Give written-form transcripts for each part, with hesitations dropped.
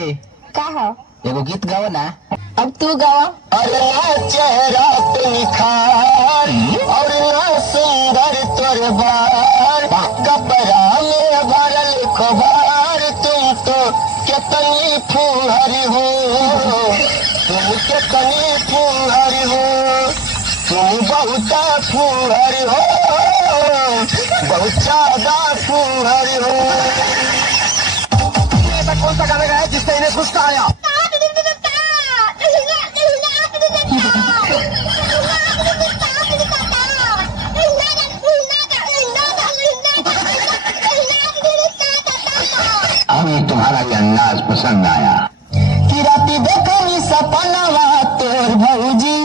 का हो? एगो गीत गाओ ना। अब तू गावा। अरे चेहरा निखार और ना सुंदर तोर बार, कपड़ा में भरल खबर, तुम तो कितनी फूहर हो, तुम कितनी फूहर हो, तुम बहुत फूहर हो, बहुत ज्यादा फूहर हो। ऐसा कौन सा गाना गाया जिससे इन्हें गुस्सा आया? हमें तुम्हारा ये अंदाज पसंद आया। कि राती देखनी सपनावा तोर भौजी,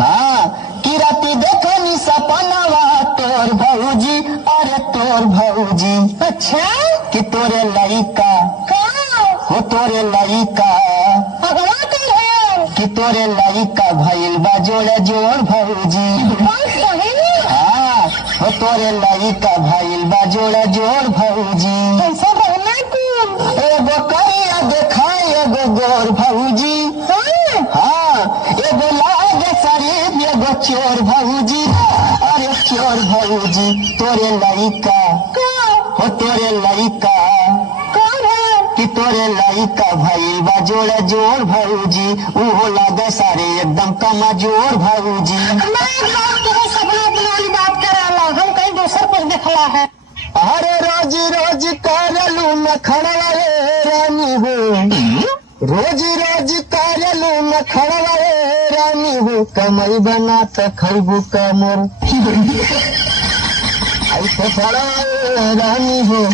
हाँ कि राती देखनी सपनावा तोर भौजी, अरे तोर भौजी। अच्छा कि तोरे लइका हो, तोरे लइका कि तोरे लइका भइल बा जोड़े जोड़ भौजी। हाँ हो तोरे लइका भइल बा जोड़े जोड़ भौजी। एगो करिया देखाई एगो गोर भौजी, हाँ एगो लागे शरीफ एगो चोर भौजी, अरे चोर भौजी। तोरे लइका हो, तोरे लइका कि तोरे लइका भइल बा जोड़े जोड़ भौजी, उहो लागे सारे एकदम कमजोर भौजी। हम कहीं दूसर पर देखला है। अरे रोज रोज करलू न खड़वा रानी हो, रोज रोज करलू न खड़वा रानी हो, कमई बना त खैबू कमर ऐसे खड़ा रानी हो,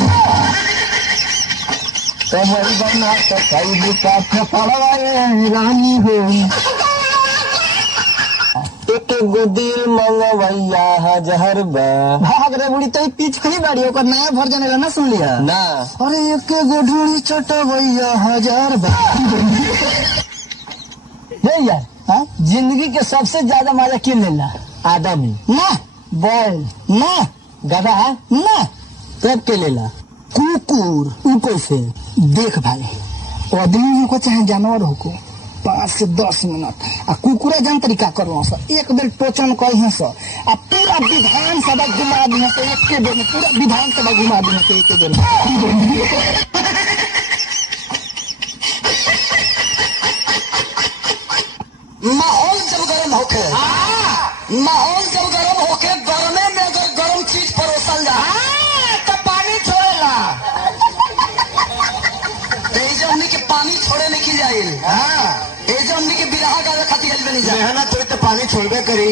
कमई बना त खैबू का फड़वा रानी हो। एक गो दिल मंगवैया हजार बा। भाग रे बुढ़ी तो पीछे ही बाड़ी ओकर नया वर्जन है ना, सुन लिया ना? अरे एक गो ढूंढी चटवैया हजार बा। यार हाँ? जिंदगी के सबसे ज्यादा मजा किन लेला? आदमी ना, बैल ना, गधा ना, तब के लेला कुकुर। उ कैसे? देख भाई, आदमी हो को चाहे जानवर हो को 5 से 10 मिनट आ कुकुरा जान तरीका करो सर, एक बेर टोचन कही सर आ पूरा विधान सभा घुमा दी से, एक के बेर में पूरा विधान सभा घुमा दी से एक बेर में। माहौल जब गर्म होके, माहौल जब गर्म होके गर्मे में अगर गर्म चीज परोसल जा तो पानी छोड़ेला। जो हमने के पानी छोड़े नहीं की जाए, जो हमने के बिरहा गावे खातिर नहीं जा, मेहनत हुई तो पानी छोड़बे करी।